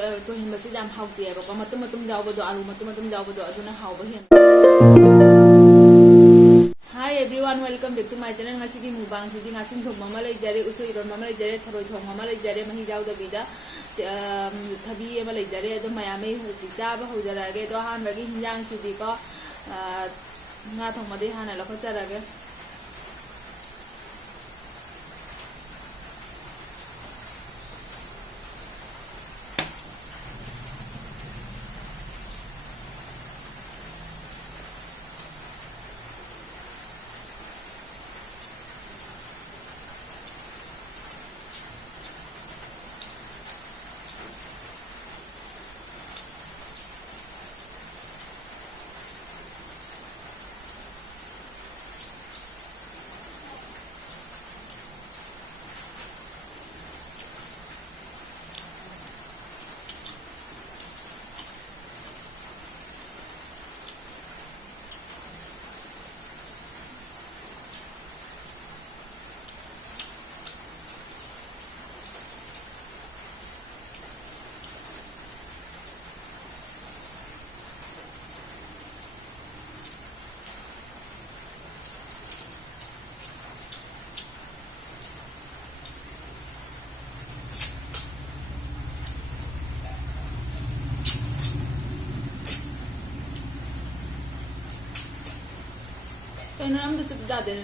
ꯇꯣꯏꯍꯟꯕꯁꯤ ꯌꯥꯝ ꯍꯥꯎꯇꯦꯕꯀꯣ ꯃꯇꯨꯝ ꯃꯇꯨꯝ ꯌꯥꯎꯕꯗꯣ ꯑꯥꯂꯨ ꯃꯇꯨꯝ ꯃꯇꯨꯝ ꯌꯥꯎꯕꯗꯣ ꯑꯗꯨꯅ ꯍꯥꯎꯕ ꯍꯦꯟ Hi everyone, welcome back to my channel. Ngasigi mukbang sidi ngasing thong mama leijare usoi iron mama leijare tharoi thong mama leijare mahi jawda bida thabi ema leijare ado mayame hojik chaba hojarage do han bagi hinjang sidi ko nga thong made hana lokharage Kaya naman dito dati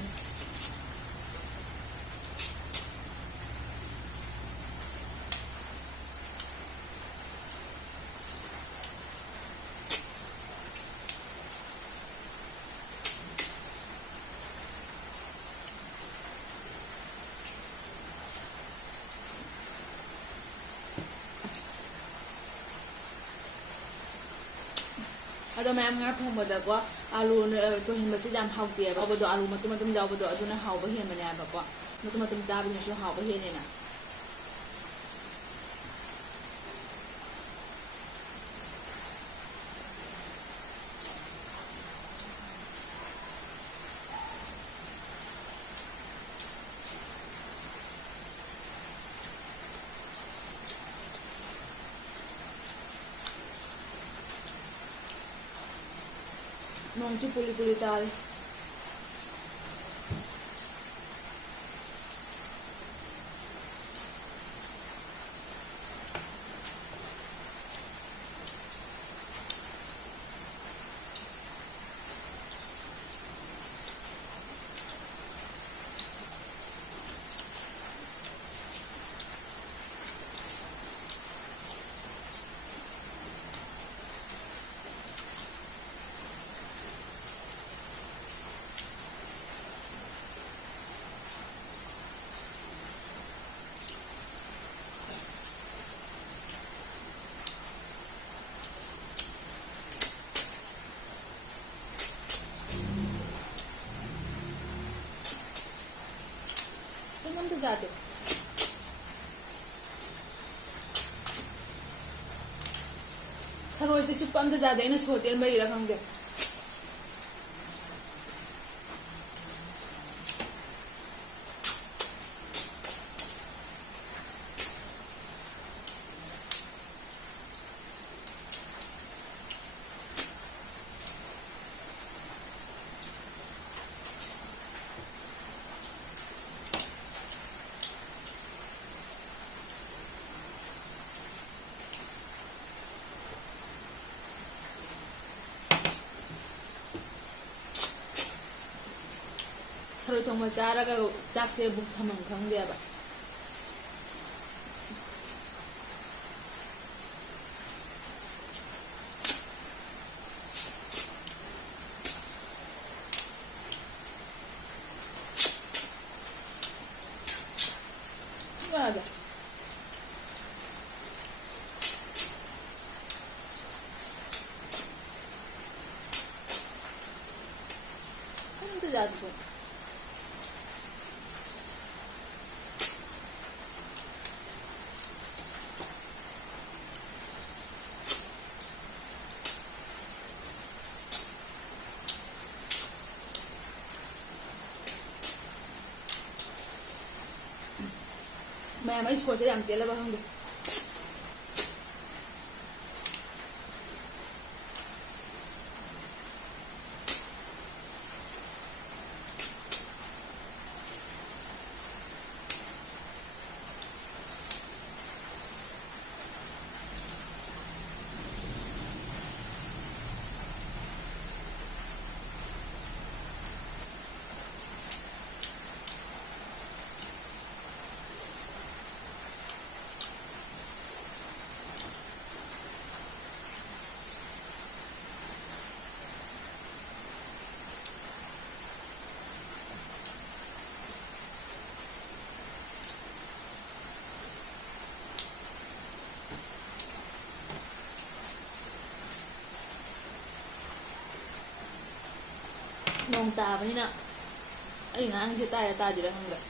Ado mayam nga thongboda ko alu tohinbasi jam hawteba abado alu matum matum jawbado aduna hawba henbane abako matum matum jabinasu hawba henena nongchi puli puli tari Jado Tharoi se chup amda jade ina hotel mai ra khangde Tharoi thongma charaga chakse buk thamang khangde ba Wala Ano jado ko Mày mấy sủa sẽ làm tiền là bao nhiêu? นองตาวันนี้นะไอ้งานที่ตายตาดีแล้วทั้งหมด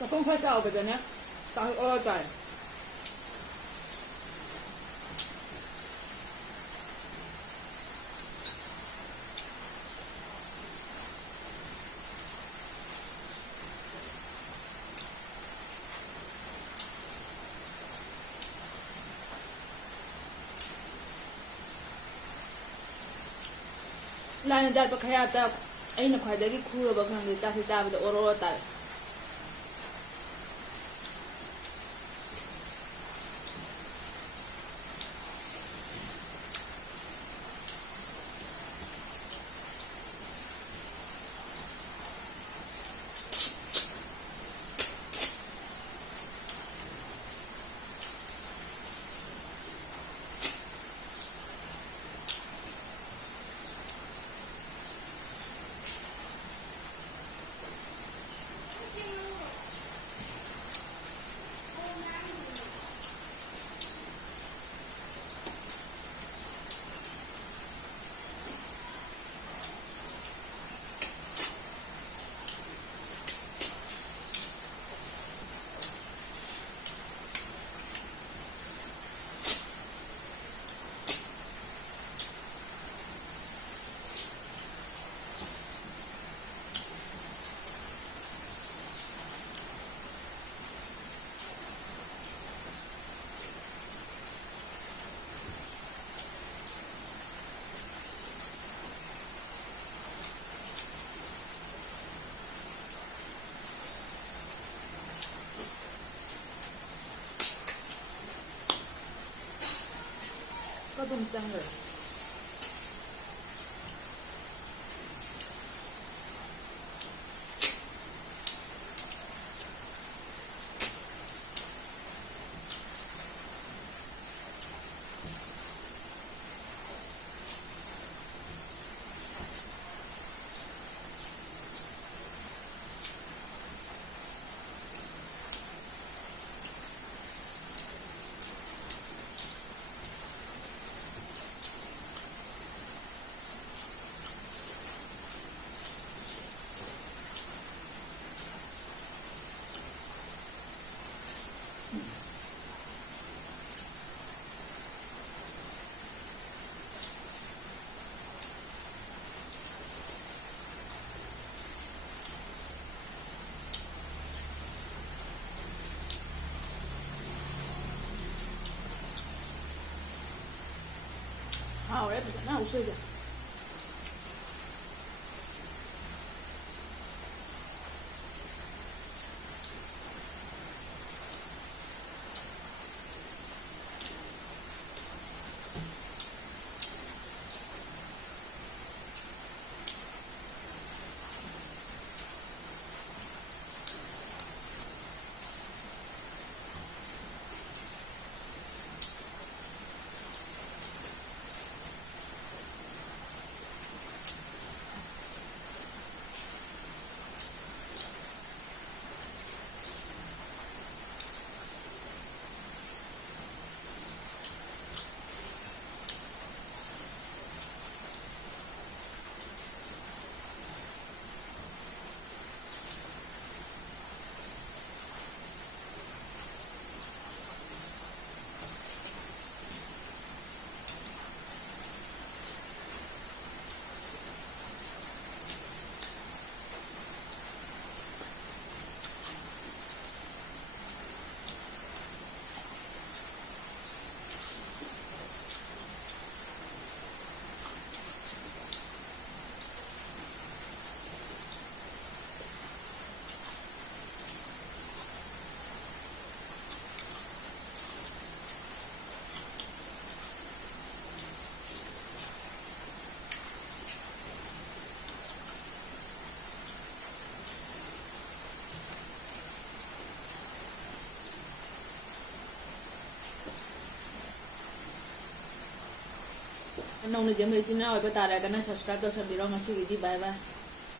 ก็ต้องค่อยจะเอาไปตัวเนี้ยตาให้อ้อใจลายดัดปะขยะแต่ไอ้หนุ่มขายได้กี่คู่แล้วบางครั้งเดี๋ยวจ้าที่จ้าไปแต่อ้อตายก็ดุมจังเลย好嘞，那我睡一下。नौना GeM इचिन इनाउ ओइबा तारगना subscribe तौसनबिरो ngasiगidi bye bye.